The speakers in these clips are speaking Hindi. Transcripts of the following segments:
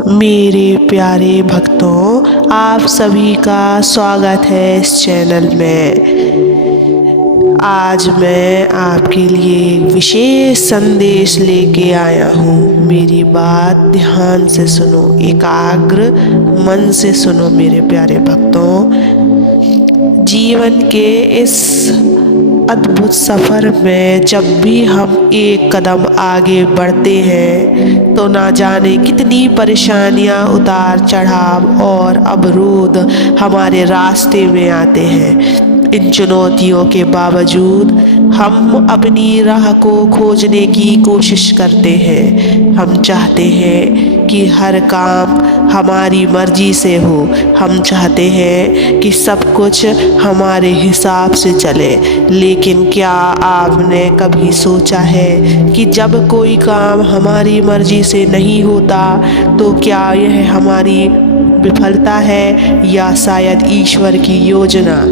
मेरे प्यारे भक्तों, आप सभी का स्वागत है इस चैनल में। आज मैं आपके लिए एक विशेष संदेश लेके आया हूँ। मेरी बात ध्यान से सुनो, एकाग्र मन से सुनो मेरे प्यारे भक्तों। जीवन के इस अद्भुत सफ़र में जब भी हम एक कदम आगे बढ़ते हैं तो ना जाने कितनी परेशानियां, उतार चढ़ाव और अवरोध हमारे रास्ते में आते हैं। इन चुनौतियों के बावजूद हम अपनी राह को खोजने की कोशिश करते हैं। हम चाहते हैं कि हर काम हमारी मर्जी से हो। हम चाहते हैं कि सब कुछ हमारे हिसाब से चले। लेकिन क्या आपने कभी सोचा है कि जब कोई काम हमारी मर्जी से नहीं होता तो क्या यह हमारी विफलता है या शायद ईश्वर की योजना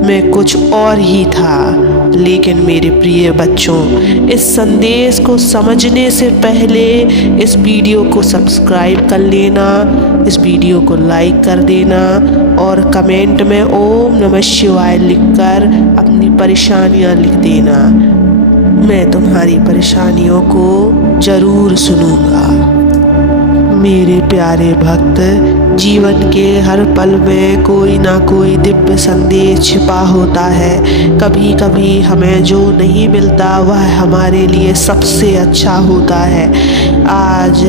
में कुछ और ही था? लेकिन मेरे प्रिय बच्चों, इस संदेश को समझने से पहले इस वीडियो को सब्सक्राइब कर लेना, इस वीडियो को लाइक कर देना और कमेंट में ओम नमः शिवाय लिखकर अपनी परेशानियां लिख देना। मैं तुम्हारी परेशानियों को जरूर सुनूंगा। मेरे प्यारे भक्त, जीवन के हर पल में कोई ना कोई दिव्य संदेश छिपा होता है। कभी कभी हमें जो नहीं मिलता वह हमारे लिए सबसे अच्छा होता है। आज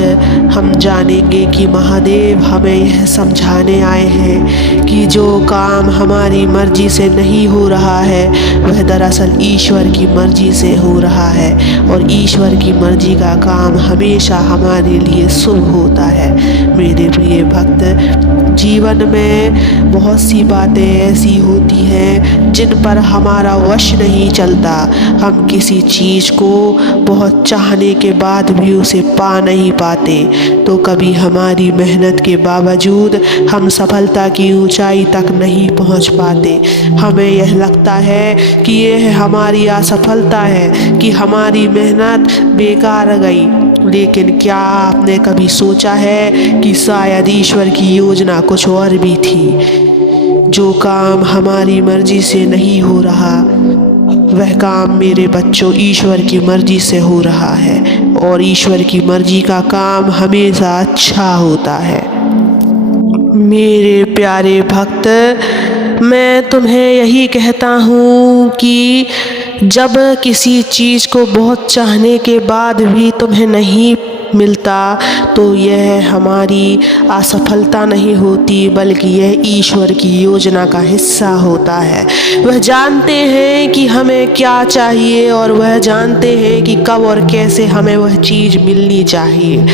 हम जानेंगे कि महादेव हमें यह समझाने आए हैं कि जो काम हमारी मर्जी से नहीं हो रहा है वह दरअसल ईश्वर की मर्जी से हो रहा है, और ईश्वर की मर्जी का काम हमेशा हमारे लिए शुभ होता है। मेरे प्रिय भक्त, जीवन में बहुत सी बातें ऐसी होती हैं जिन पर हमारा वश नहीं चलता। हम किसी चीज़ को बहुत चाहने के बाद भी उसे पा नहीं पाते, तो कभी हमारी मेहनत के बावजूद हम सफलता की ऊंचाई तक नहीं पहुंच पाते। हमें यह लगता है कि यह हमारी असफलता है, कि हमारी मेहनत बेकार गई। लेकिन क्या आपने कभी सोचा है कि शायद ईश्वर की योजना कुछ और भी थी? जो काम हमारी मर्जी से नहीं हो रहा वह काम मेरे बच्चों ईश्वर की मर्जी से हो रहा है, और ईश्वर की मर्जी का काम हमेशा अच्छा होता है। मेरे प्यारे भक्त, मैं तुम्हें यही कहता हूँ कि जब किसी चीज़ को बहुत चाहने के बाद भी तुम्हें नहीं मिलता तो यह हमारी असफलता नहीं होती, बल्कि यह ईश्वर की योजना का हिस्सा होता है। वह जानते हैं कि हमें क्या चाहिए, और वह जानते हैं कि कब और कैसे हमें वह चीज़ मिलनी चाहिए।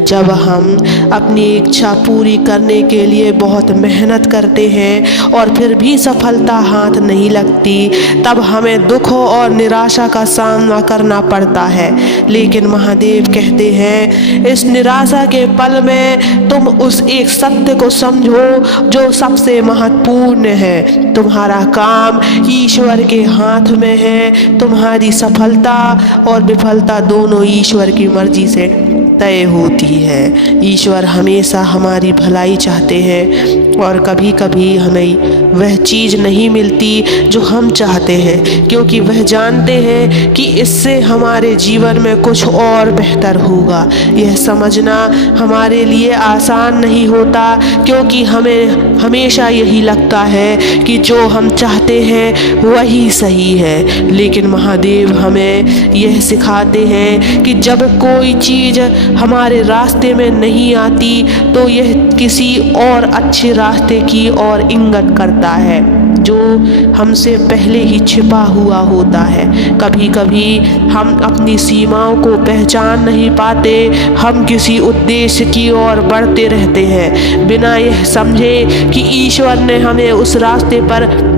जब हम अपनी इच्छा पूरी करने के लिए बहुत मेहनत करते हैं और फिर भी सफलता हाथ नहीं लगती, तब हमें दुख और निराशा का सामना करना पड़ता है। लेकिन महादेव कहते हैं, इस निराशा के पल में तुम उस एक सत्य को समझो जो सबसे महत्वपूर्ण है। तुम्हारा काम ईश्वर के हाथ में है। तुम्हारी सफलता और विफलता दोनों ईश्वर की मर्जी से तय होती है। ईश्वर हमेशा हमारी भलाई चाहते हैं, और कभी कभी हमें वह चीज़ नहीं मिलती जो हम चाहते हैं, क्योंकि वह जानते हैं कि इससे हमारे जीवन में कुछ और बेहतर होगा। यह समझना हमारे लिए आसान नहीं होता, क्योंकि हमें हमेशा यही लगता है कि जो हम चाहते हैं वही सही है। लेकिन महादेव हमें यह सिखाते हैं कि जब कोई चीज़ हमारे रास्ते में नहीं आती तो यह किसी और अच्छे रास्ते की ओर इंगित करता है, जो हमसे पहले ही छिपा हुआ होता है। कभी कभी हम अपनी सीमाओं को पहचान नहीं पाते। हम किसी उद्देश्य की ओर बढ़ते रहते हैं बिना यह समझे कि ईश्वर ने हमें उस रास्ते पर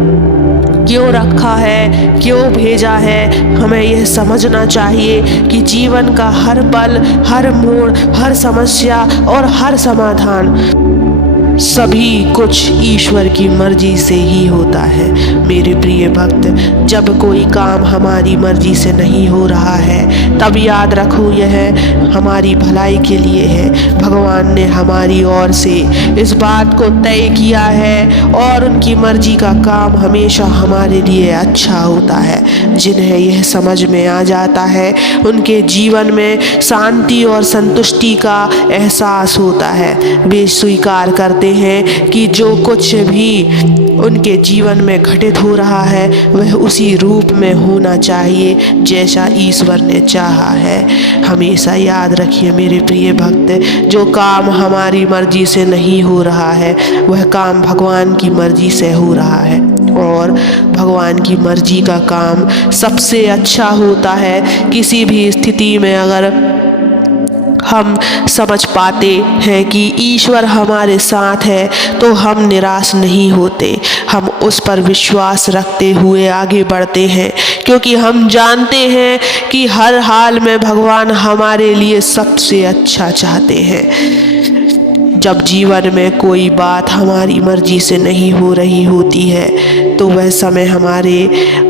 क्यों रखा है, क्यों भेजा है। हमें यह समझना चाहिए कि जीवन का हर पल, हर मोड़, हर समस्या और हर समाधान सभी कुछ ईश्वर की मर्जी से ही होता है। मेरे प्रिय भक्त, जब कोई काम हमारी मर्जी से नहीं हो रहा है तब याद रखो यह हमारी भलाई के लिए है। भगवान ने हमारी ओर से इस बात को तय किया है और उनकी मर्जी का काम हमेशा हमारे लिए अच्छा होता है। जिन्हें यह समझ में आ जाता है उनके जीवन में शांति और संतुष्टि का एहसास होता है। वे स्वीकार करते हैं कि जो कुछ भी उनके जीवन में घटित हो रहा है वह उसी रूप में होना चाहिए जैसा ईश्वर ने चाहा है। हमेशा याद रखिए मेरे प्रिय भक्त, जो काम हमारी मर्जी से नहीं हो रहा है वह काम भगवान की मर्जी से हो रहा है और भगवान की मर्जी का काम सबसे अच्छा होता है। किसी भी स्थिति में अगर हम समझ पाते हैं कि ईश्वर हमारे साथ है तो हम निराश नहीं होते। हम उस पर विश्वास रखते हुए आगे बढ़ते हैं क्योंकि हम जानते हैं कि हर हाल में भगवान हमारे लिए सबसे अच्छा चाहते हैं। जब जीवन में कोई बात हमारी मर्जी से नहीं हो रही होती है तो वह समय हमारे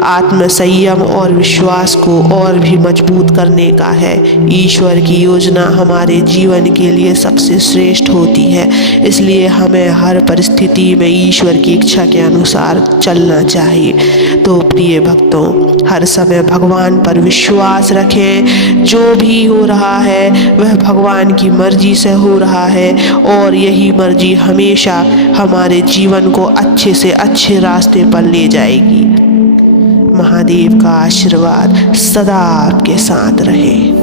आत्म संयम और विश्वास को और भी मजबूत करने का है। ईश्वर की योजना हमारे जीवन के लिए सबसे श्रेष्ठ होती है, इसलिए हमें हर परिस्थिति में ईश्वर की इच्छा के अनुसार चलना चाहिए। तो प्रिय भक्तों, हर समय भगवान पर विश्वास रखें। जो भी हो रहा है वह भगवान की मर्जी से हो रहा है और यही मर्जी हमेशा हमारे जीवन को अच्छे से अच्छे रास्ते पर ले जाएगी। महादेव का आशीर्वाद सदा आपके साथ रहे।